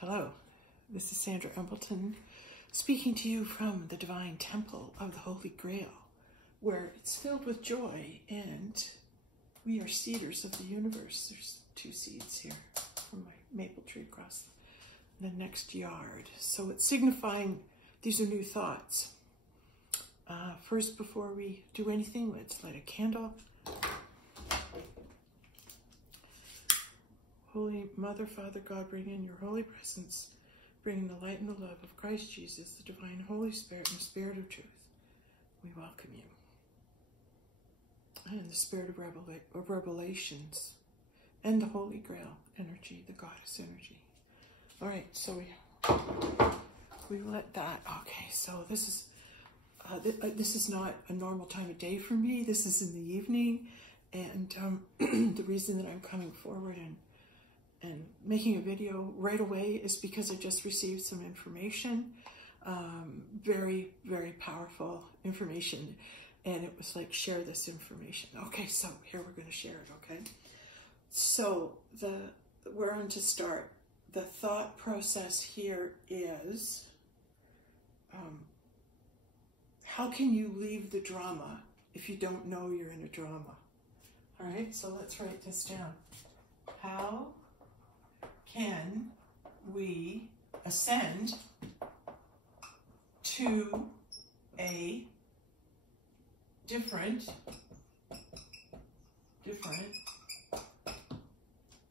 Hello, this is Sandra Embleton speaking to you from the Divine Temple of the Holy Grail, where it's filled with joy and we are seeders of the universe. There's 2 seeds here from my maple tree across the next yard. So it's signifying these are new thoughts. First, before we do anything, let's light a candle. Holy Mother, Father, God, bring in your holy presence, bring the light and the love of Christ Jesus, the divine Holy Spirit and the Spirit of truth. We welcome you. And the Spirit of revelations and the Holy Grail energy, the Goddess energy. All right, so we let that. Okay, so this is not a normal time of day for me. This is in the evening, and the reason that I'm coming forward and making a video right away is because I just received some information, very, very powerful information, and it was like, share this information. Okay, so here we're going to share it, okay? So we're on to start. The thought process here is, how can you leave the drama if you don't know you're in a drama? All right, so let's write this down. How can we ascend to a different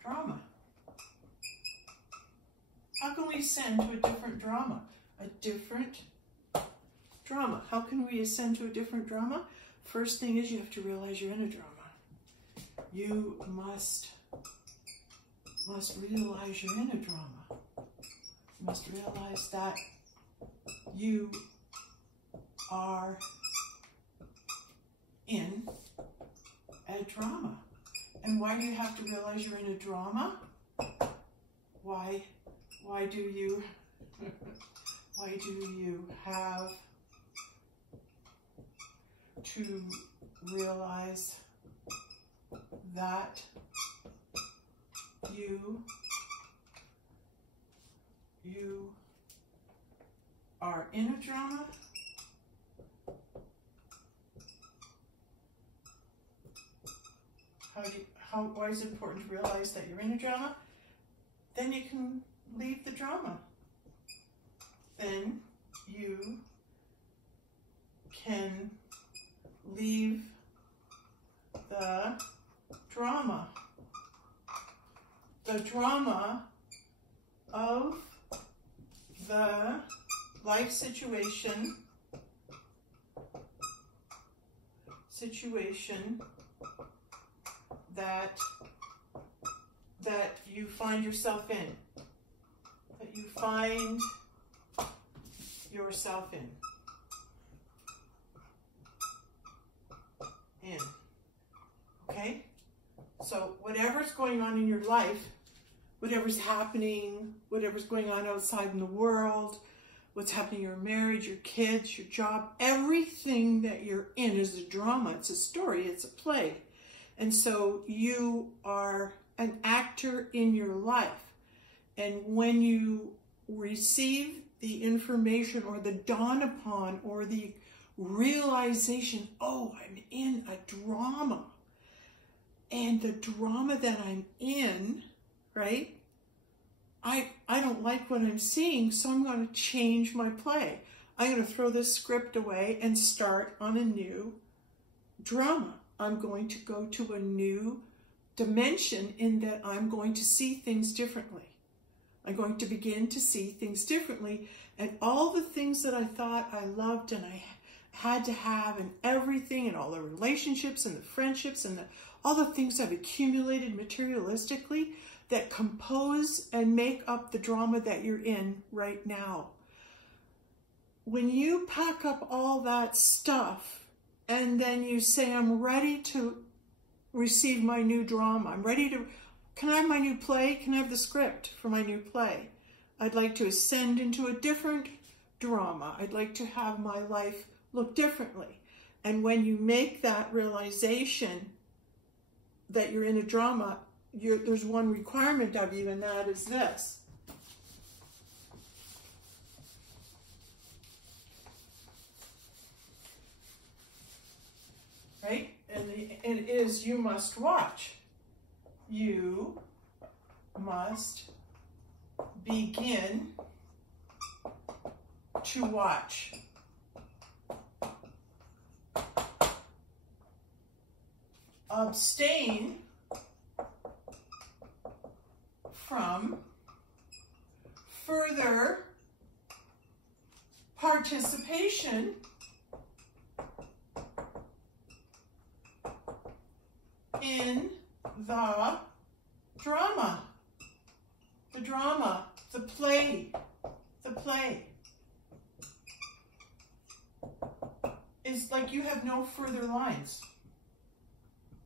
drama? How can we ascend to a different drama? A different drama. How can we ascend to a different drama? First thing is you have to realize you're in a drama. You must realize you're in a drama. You must realize that you are in a drama. And why do you have to realize you're in a drama? Why do you have to realize that you are in a drama? Why is it important to realize that you're in a drama? Then you can leave the drama. Then you can leave the drama. The drama of the life situation that you find yourself in. That you find yourself in. Okay? So whatever's going on in your life, whatever's happening, whatever's going on outside in the world, what's happening in your marriage, your kids, your job, everything that you're in is a drama. It's a story. It's a play. And so you are an actor in your life. And when you receive the information or the dawn upon or the realization, oh, I'm in a drama. And the drama that I'm in, right? I don't like what I'm seeing, so I'm going to change my play. I'm going to throw this script away and start on a new drama. I'm going to go to a new dimension in that I'm going to see things differently. I'm going to begin to see things differently. And all the things that I thought I loved and I had to have and everything and all the relationships and the friendships and all the things I've accumulated materialistically that compose and make up the drama that you're in right now. When you pack up all that stuff and then you say, I'm ready to receive my new drama. I'm ready to, can I have my new play? Can I have the script for my new play? I'd like to ascend into a different drama. I'd like to have my life look differently. And when you make that realization that you're in a drama, there's one requirement of you, and that is this. right? And it is you must watch. You must begin to watch. Abstain from further participation in the drama. The drama, the play, is like you have no further lines.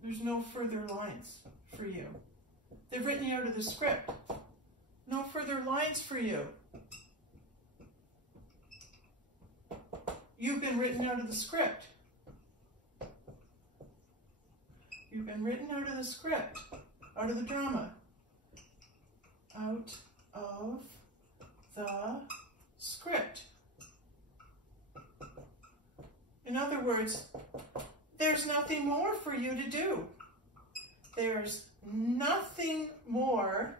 There's no further lines for you. They've written you out of the script. No further lines for you. You've been written out of the script. You've been written out of the script, out of the drama. Out of the script. In other words, there's nothing more for you to do. There's nothing more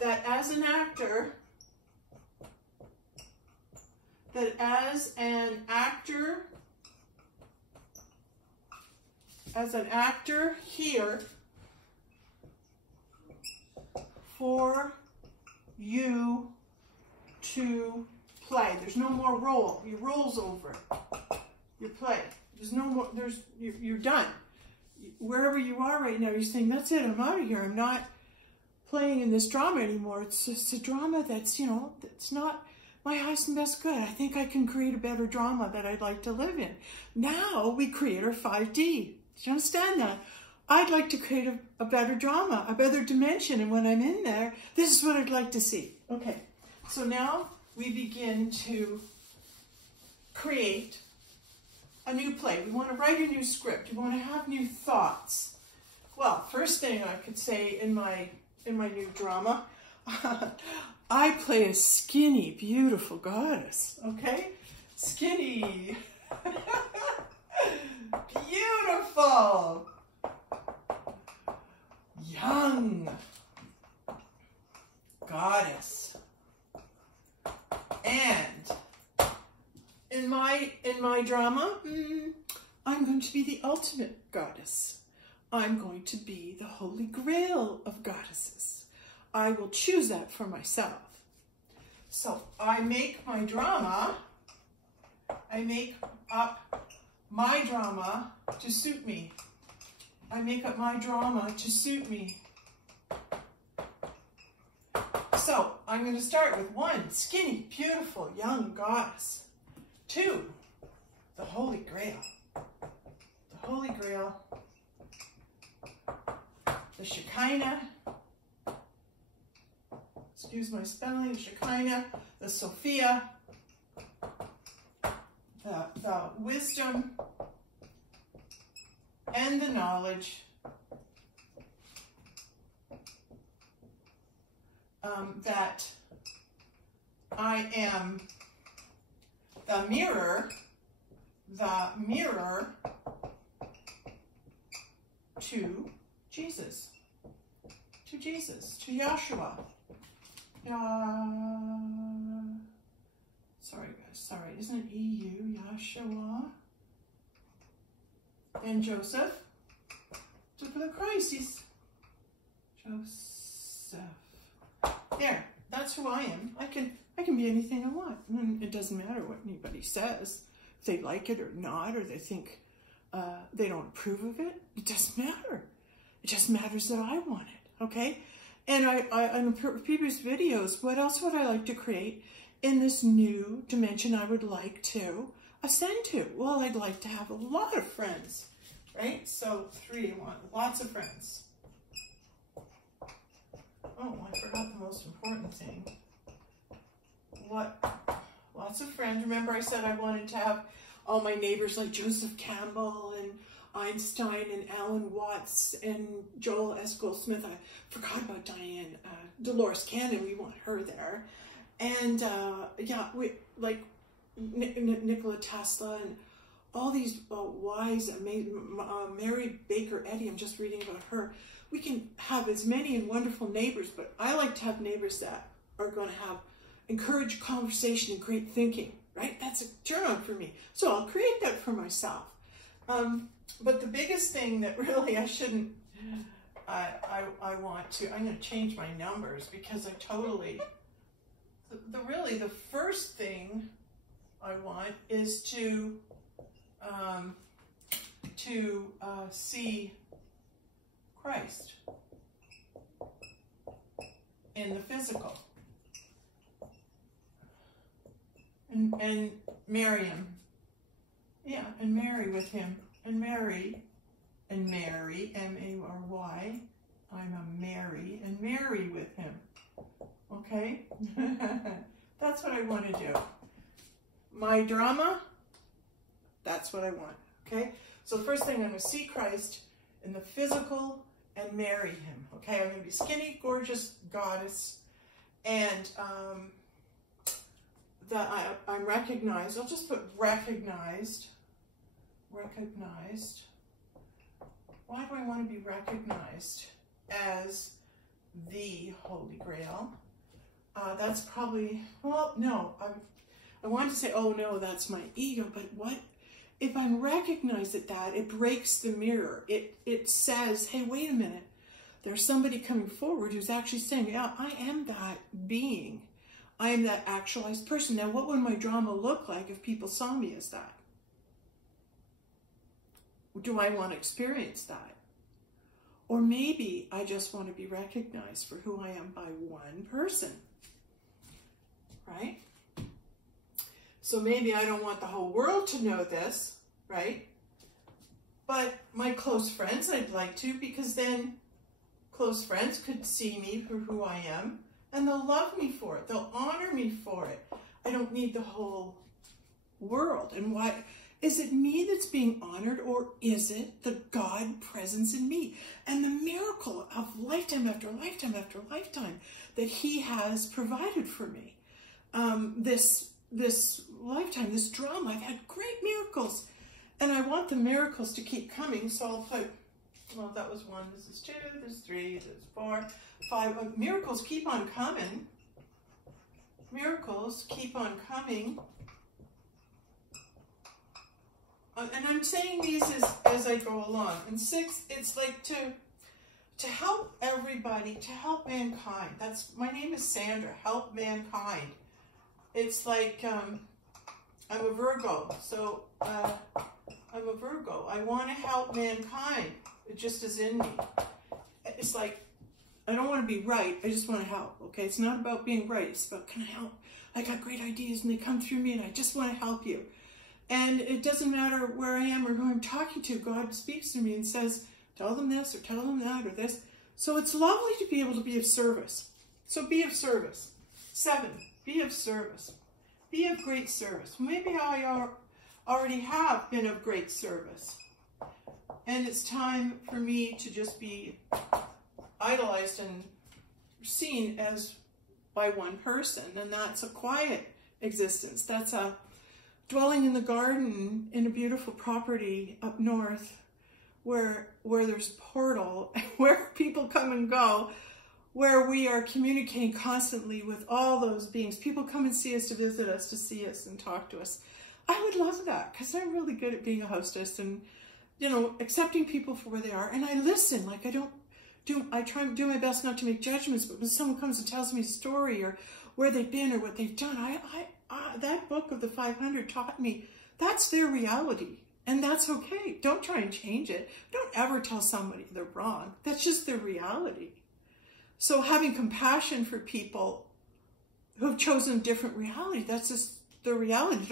that as an actor, here for you to play. There's no more role. Your role's over. Your play. There's no more. You're done. Wherever you are right now, you're saying, that's it, I'm out of here. I'm not playing in this drama anymore. It's just a drama that's, you know, it's not my highest and best good. I think I can create a better drama that I'd like to live in. Now we create our 5D. Do you understand that? I'd like to create a better drama, a better dimension. And when I'm in there, this is what I'd like to see. Okay, so now we begin to create a new play. We want to write a new script. We want to have new thoughts. Well, first thing I could say in my new drama, I play a skinny, beautiful goddess, okay? Skinny. Beautiful. Young goddess. And in my drama, I'm going to be the ultimate goddess. I'm going to be the holy grail of goddesses. I will choose that for myself. So I make my drama, I make up my drama to suit me. I make up my drama to suit me. So I'm going to start with 1, skinny, beautiful, young goddess. 2, the Holy Grail. The Holy Grail. The Shekinah. Excuse my spelling. The Shekinah. The Sophia. The wisdom. And the knowledge. That I am the mirror to Jesus, to Yahshua. Sorry guys, sorry, isn't it EU, Yahshua? And Joseph, to the Christ, he's Joseph. There, that's who I am. I can be anything I want. And it doesn't matter what anybody says. If they like it or not, or they think they don't approve of it, it doesn't matter. It just matters that I want it, okay? And in previous videos, what else would I like to create in this new dimension I would like to ascend to? Well, I'd like to have a lot of friends, right? So 3, I want lots of friends. Oh, I forgot the most important thing. Lots of friends. Remember I said I wanted to have all my neighbors like Joseph Campbell and Einstein and Alan Watts and Joel S. Goldsmith. I forgot about Diane. Dolores Cannon, we want her there. And yeah, we like Nikola Tesla and all these wise, Mary Baker Eddy. I'm just reading about her. We can have as many and wonderful neighbors, but I like to have neighbors that are going to have encourage conversation and great thinking, right? That's a turn on for me. So I'll create that for myself. But the biggest thing that really I shouldn't, I want to, I'm going to change my numbers because I totally, really the first thing I want is to see Christ in the physical and marry him. Yeah, and marry with him. And marry, M-A-R-Y, I'm a Mary, and marry with him. Okay? That's what I want to do. My drama, that's what I want. Okay? So the first thing, I'm going to see Christ in the physical and marry him. Okay? I'm going to be skinny, gorgeous goddess. And that I'm recognized. I'll just put recognized. Recognized. Why do I want to be recognized as the Holy Grail? That's probably, well, no. I want to say, oh no, that's my ego, but what? If I'm recognized at that, it breaks the mirror. It says, hey, wait a minute. There's somebody coming forward who's actually saying, yeah, I am that being. I am that actualized person. Now, what would my drama look like if people saw me as that? Do I want to experience that? Or maybe I just want to be recognized for who I am by one person, right? So maybe I don't want the whole world to know this, right? But my close friends, I'd like to, because then close friends could see me for who I am, and they'll love me for it. They'll honor me for it. I don't need the whole world. And why? Is it me that's being honored, or is it the God presence in me? And the miracle of lifetime after lifetime after lifetime that he has provided for me. This lifetime, this drama, I've had great miracles. And I want the miracles to keep coming, so I'll put, well, that was 1, this is 2, this is 3, this is 4, 5. Miracles keep on coming. Miracles keep on coming. And I'm saying these as I go along. And 6, it's like to help everybody, to help mankind. That's, my name is Sandra, help mankind. It's like, I'm a Virgo, so I'm a Virgo. I want to help mankind. It just is in me. It's like, I don't want to be right, I just want to help, okay? It's not about being right, it's about, can I help? I got great ideas and they come through me and I just want to help you. And it doesn't matter where I am or who I'm talking to. God speaks to me and says, tell them this or tell them that or this. So it's lovely to be able to be of service. So be of service. 7, be of service. Be of great service. Maybe I already have been of great service. And it's time for me to just be idolized and seen as by one person. And that's a quiet existence. That's a dwelling in the garden in a beautiful property up north where there's a portal, where people come and go, where we are communicating constantly with all those beings. People come and see us, to visit us, to see us and talk to us. I would love that, because I'm really good at being a hostess and, you know, accepting people for where they are. And I listen, like I try to do my best not to make judgments, but when someone comes and tells me a story or where they've been or what they've done, that book of the 500 taught me that's their reality, and that's okay. Don't try and change it. Don't ever tell somebody they're wrong. That's just their reality. So having compassion for people who have chosen a different reality, that's just their reality.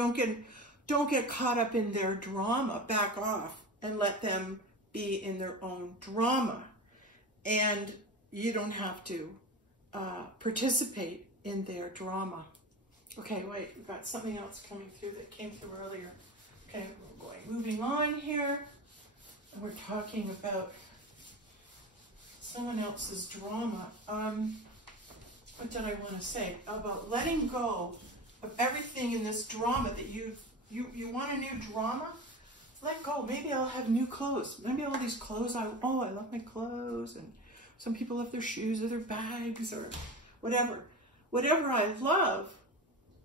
Don't get caught up in their drama. Back off and let them be in their own drama. And you don't have to participate in their drama. Okay, wait, we've got something else coming through that came through earlier. Okay, we're moving on here. And we're talking about someone else's drama. what did I want to say? About letting go of everything in this drama that you want a new drama? Let go. Maybe I'll have new clothes. Maybe all these clothes, I love my clothes. And some people love their shoes or their bags or whatever. Whatever I love,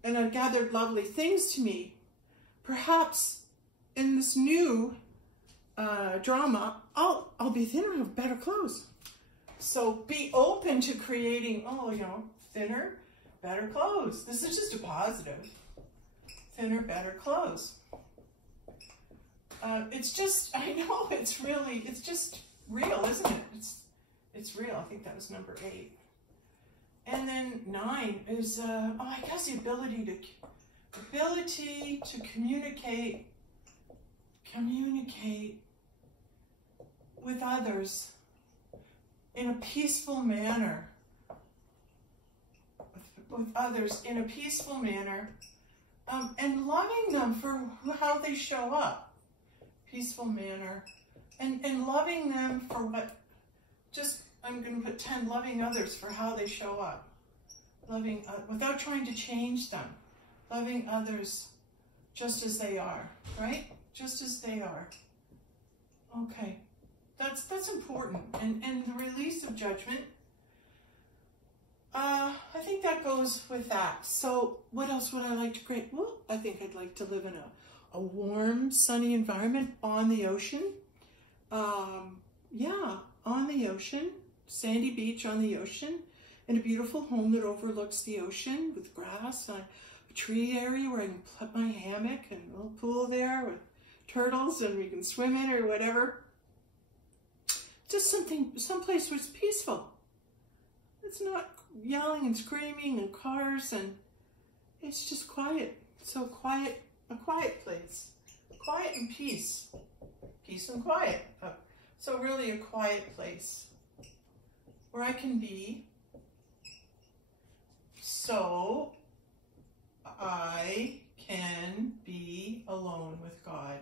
and I've gathered lovely things to me, perhaps in this new drama, I'll be thinner and have better clothes. So be open to creating, thinner, better clothes. This is just a positive. Thinner, better clothes. It's just, I know, it's just real, isn't it? It's real. I think that was number 8. And then 9 is, I guess the ability to communicate with others in a peaceful manner. With others in a peaceful manner, and loving them for how they show up. Peaceful manner, and loving them for what, I'm going to put 10, loving others for how they show up. Loving, without trying to change them. Loving others just as they are, right? Just as they are. Okay, that's important. And the release of judgment, I think that goes with that. So what else would I like to create? Well, I think I'd like to live in a warm, sunny environment on the ocean. Yeah, on the ocean, sandy beach on the ocean, in a beautiful home that overlooks the ocean with grass and a tree area where I can put my hammock and a little pool there with turtles and we can swim in or whatever. Just someplace where it's peaceful. It's not yelling and screaming and cars, and it's just quiet. So quiet, a quiet place. Quiet and peace. Peace and quiet. So really a quiet place where I can be, so I can be alone with God.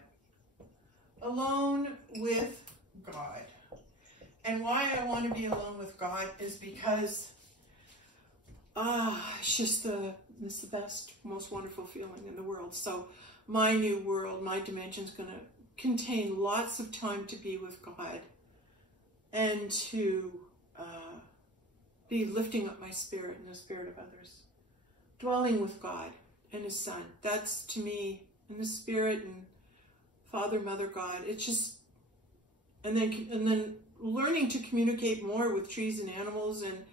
Alone with God. And why I want to be alone with God is because it's the best, most wonderful feeling in the world. So my new world, my dimension is going to contain lots of time to be with God and to be lifting up my spirit and the spirit of others. Dwelling with God and His Son. That's, to me, in the Spirit and Father, Mother, God. It's just, and then learning to communicate more with trees and animals, and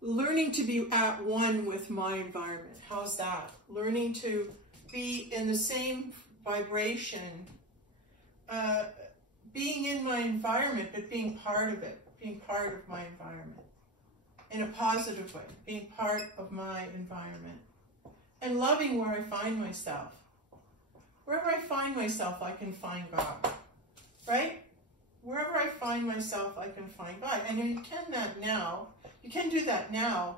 learning to be at one with my environment. How's that? Learning to be in the same vibration, being in my environment, but being part of it, being part of my environment in a positive way, being part of my environment, and loving where I find myself. Wherever I find myself, I can find God, right? Wherever I find myself, I can find God. And you can do that now,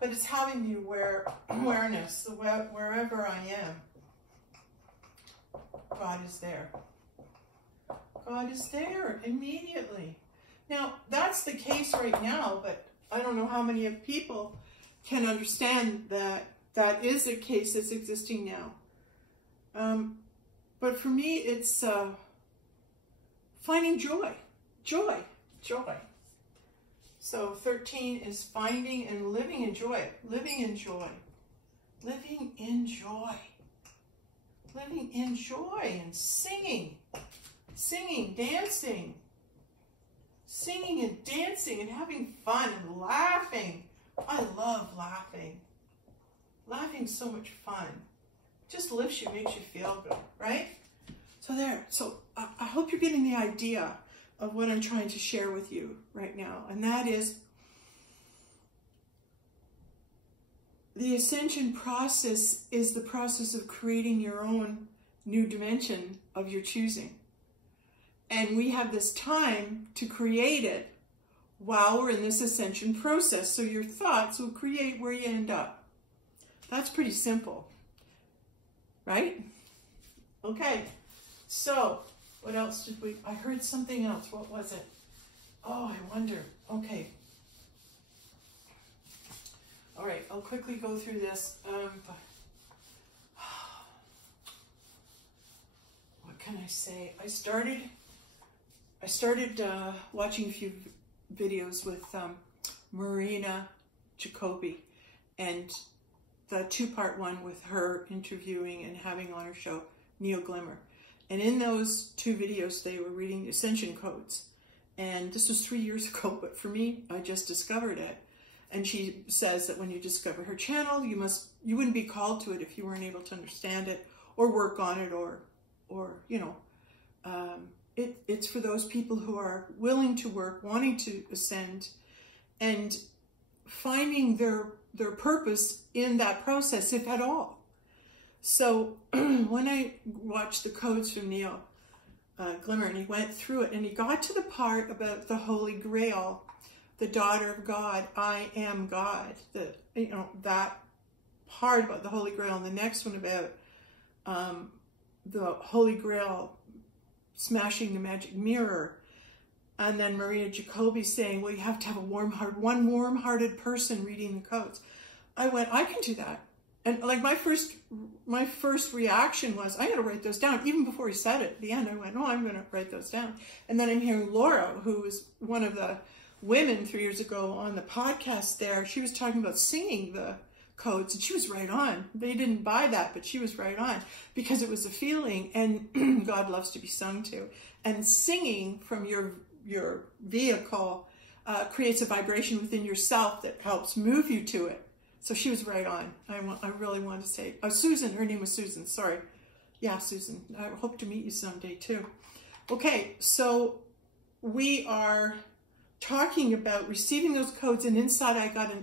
but it's having the awareness, wherever I am, God is there. God is there immediately. Now, that's the case right now, but I don't know how many people can understand that that is a case that's existing now. But for me, it's finding joy. Joy. So 13 is finding and living in joy. Living in joy. Living in joy. Living in joy and singing. Singing, dancing. Singing and dancing and having fun and laughing. I love laughing. Laughing's so much fun. Just lifts you, makes you feel good, right? So there. So I hope you're getting the idea of what I'm trying to share with you right now. And that is the ascension process is the process of creating your own new dimension of your choosing. And we have this time to create it while we're in this ascension process. So your thoughts will create where you end up. That's pretty simple, right? Okay, so what else did we, I heard something else. What was it? Oh, I wonder. Okay. All right. I'll quickly go through this. What can I say? I started watching a few videos with Marina Jacoby, and the two-part one with her interviewing and having on her show Neil Glimmer. And in those two videos, they were reading Ascension codes. And this was 3 years ago, but for me, I just discovered it. And she says that when you discover her channel, you wouldn't be called to it if you weren't able to understand it or work on it, or you know, it's for those people who are willing to work, wanting to ascend, and finding their purpose in that process, if at all. So when I watched the codes from Neil Glimmer, and he went through it, and he got to the part about the Holy Grail, the daughter of God, I am God, that part about the Holy Grail, and the next one about the Holy Grail smashing the magic mirror, and then Marina Jacoby saying, well, you have to have a one warm-hearted person reading the codes. I went, I can do that. And like my first reaction was, I'm going to write those down. Even before he said it at the end, I went, oh, I'm going to write those down. And then I'm hearing Laura, who was one of the women 3 years ago on the podcast there. She was talking about singing the codes, and she was right on. They didn't buy that, but she was right on, because it was a feeling, and God loves to be sung to. And singing from your vehicle creates a vibration within yourself that helps move you to it. So she was right on. I really wanted to say, Susan, her name was Susan, sorry. Yeah, Susan, I hope to meet you someday too. Okay, so we are talking about receiving those codes, and inside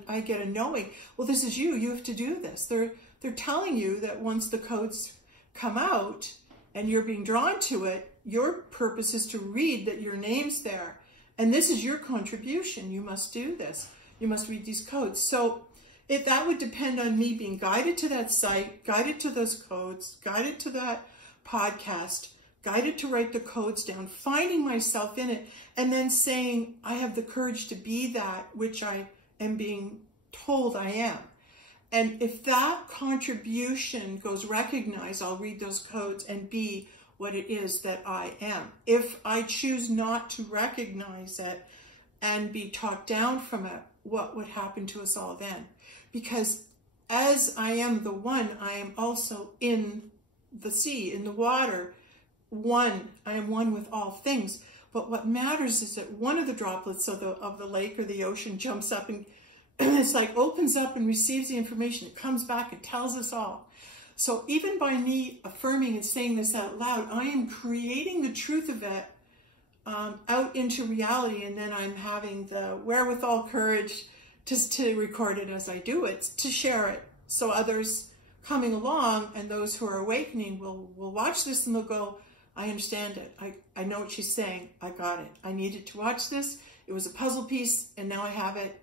I get a knowing, well, this is you have to do this. They're telling you that once the codes come out and you're being drawn to it, your purpose is to read that your name's there. And this is your contribution. You must do this. You must read these codes. So that would depend on me being guided to that site, guided to those codes, guided to that podcast, guided to write the codes down, finding myself in it, and then saying, I have the courage to be that which I am being told I am. And if that contribution goes recognized, I'll read those codes and be what it is that I am. If I choose not to recognize it and be talked down from it, what would happen to us all then? Because as I am the one, I am also in the sea, in the water, one. I am one with all things. But what matters is that one of the droplets of the lake or the ocean jumps up and it's like opens up and receives the information. It comes back and tells us all. So even by me affirming and saying this out loud, I am creating the truth of it out into reality, and then I'm having the wherewithal, courage to record it as I do it, to share it. So others coming along and those who are awakening will watch this and they'll go, I understand it. I know what she's saying. I got it. I needed to watch this. It was a puzzle piece, and now I have it.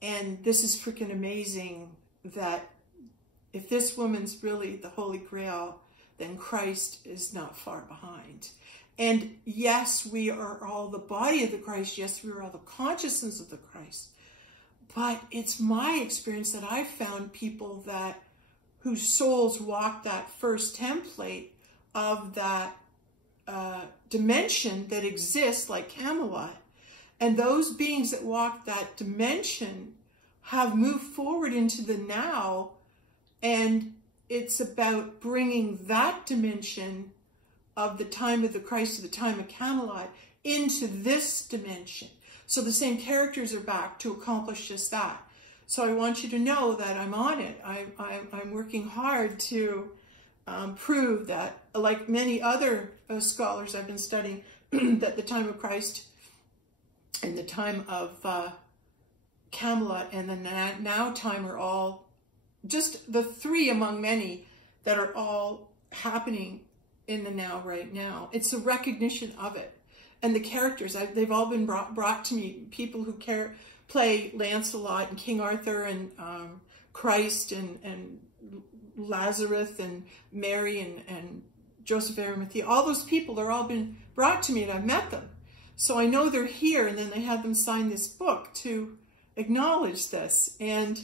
And this is freaking amazing that if this woman's really the Holy Grail, then Christ is not far behind. And yes, we are all the body of the Christ. Yes, we are all the consciousness of the Christ. But it's my experience that I've found people whose souls walk that first template of that dimension that exists like Camelot. And those beings that walk that dimension have moved forward into the now, and it's about bringing that dimension of the time of the Christ to the time of Camelot into this dimension. So the same characters are back to accomplish just that. So I want you to know that I'm on it. I'm working hard to prove that, like many other scholars I've been studying, that the time of Christ and the time of Camelot and the now time are all just the three among many that are all happening in the now right now. It's a recognition of it. And the characters, they've all been brought to me. People who play Lancelot and King Arthur and Christ and Lazarus and Mary and Joseph Arimathea. All those people, they're all been brought to me and I've met them. So I know they're here, and then they had them sign this book to acknowledge this. And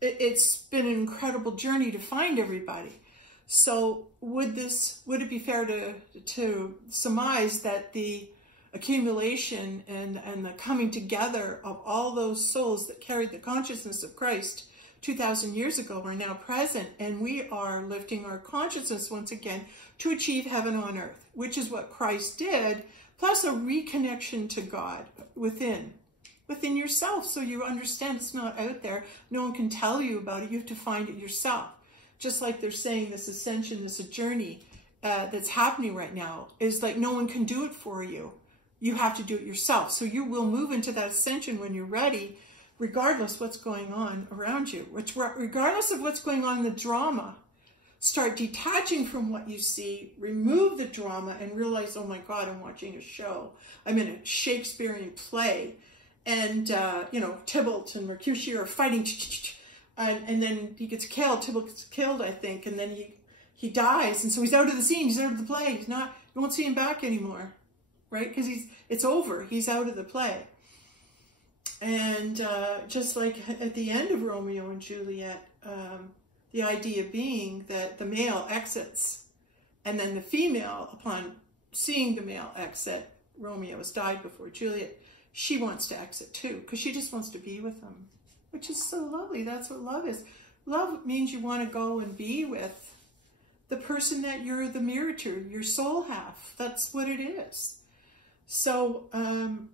it's been an incredible journey to find everybody. So would it be fair to surmise that the accumulation and the coming together of all those souls that carried the consciousness of Christ 2,000 years ago are now present, and we are lifting our consciousness once again to achieve heaven on earth, which is what Christ did, plus a reconnection to God within yourself, so you understand it's not out there. No one can tell you about it. You have to find it yourself. Just like they're saying this ascension, this journey that's happening right now is like no one can do it for you. You have to do it yourself. So you will move into that ascension when you're ready, regardless what's going on around you, regardless of what's going on in the drama. Start detaching from what you see, remove the drama, and realize, oh my God, I'm watching a show. I'm in a Shakespearean play. And, you know, Tybalt and Mercutio are fighting, and then he gets killed. Tybalt gets killed, I think, and then he dies, and so he's out of the scene, he's out of the play. You won't see him back anymore, right? Because it's over. He's out of the play. And just like at the end of Romeo and Juliet, the idea being that the male exits, and then the female, upon seeing the male exit, Romeo has died before Juliet, she wants to exit too, because she just wants to be with him, which is so lovely. That's what love is. Love means you want to go and be with the person that you're the mirror to, your soul half. That's what it is. So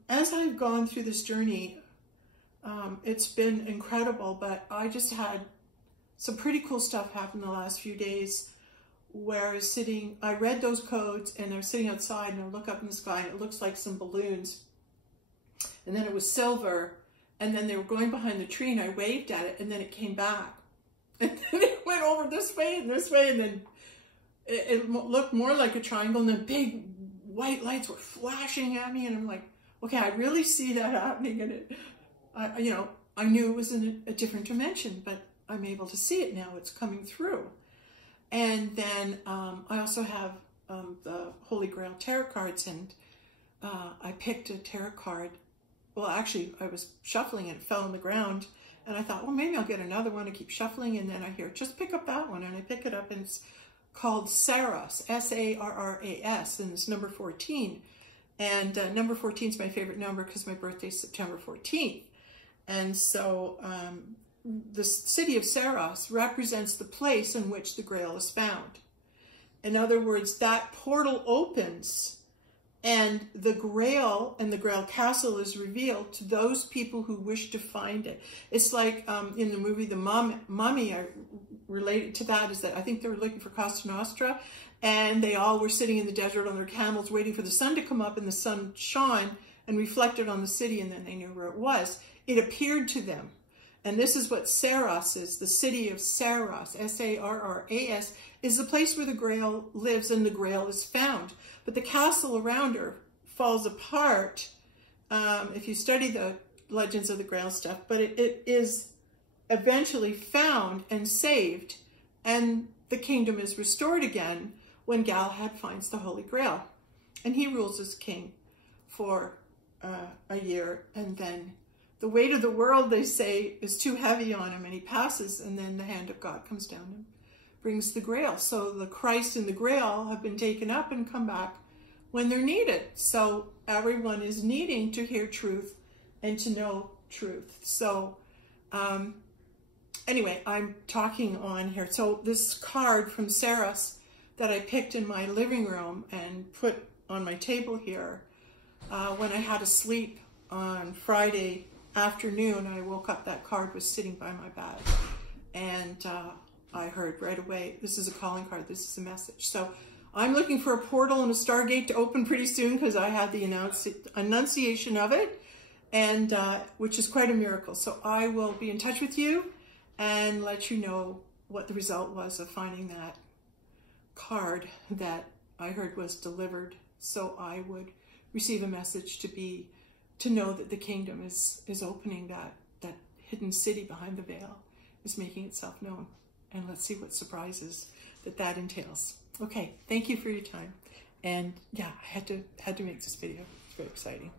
as I've gone through this journey, it's been incredible, but I just had some pretty cool stuff happen the last few days where I read those codes, and I was sitting outside, and I look up in the sky, and it looks like some balloons. And then it was silver, and then they were going behind the tree, and I waved at it, and then it came back. And then it went over this way, and then it looked more like a triangle, and then big white lights were flashing at me, and I'm like, okay, I really see that happening, and you know, I knew it was in a different dimension, but I'm able to see it now. It's coming through. And then I also have the Holy Grail tarot cards, and I picked a tarot card. Well, actually, I was shuffling and it fell on the ground, and I thought, well, maybe I'll get another one. I keep shuffling, and then I hear, just pick up that one, and I pick it up, and it's called Saras, S-A-R-R-A-S, and it's number 14. And number 14 is my favorite number because my birthday is September 14th. And so the city of Saras represents the place in which the Grail is found. In other words, that portal opens, and the Grail and the Grail Castle is revealed to those people who wish to find it. It's like in the movie The Mummy, related to that is that I think they were looking for Costa Nostra, and they all were sitting in the desert on their camels waiting for the sun to come up, and the sun shone and reflected on the city, and then they knew where it was. It appeared to them. And this is what Saras is, the city of Saras, S-A-R-R-A-S, is the place where the Grail lives and the Grail is found. But the castle around her falls apart if you study the Legends of the Grail stuff, but it is eventually found and saved, and the kingdom is restored again when Galahad finds the Holy Grail. And he rules as king for a year, and then the weight of the world, they say, is too heavy on him, and he passes, and then the hand of God comes down and brings the Grail. So the Christ and the Grail have been taken up and come back when they're needed. So everyone is needing to hear truth and to know truth. So anyway, I'm talking on here. So this card from Saras that I picked in my living room and put on my table here, when I had to sleep on Friday afternoon, I woke up, that card was sitting by my bed, and I heard right away, this is a calling card, this is a message. So I'm looking for a portal and a stargate to open pretty soon, because I had the annunciation of it, and which is quite a miracle. So I will be in touch with you and let you know what the result was of finding that card that I heard was delivered, so I would receive a message to know that the kingdom is opening, that hidden city behind the veil is making itself known. And let's see what surprises that entails. Okay, thank you for your time. And yeah, I had to make this video. It's very exciting.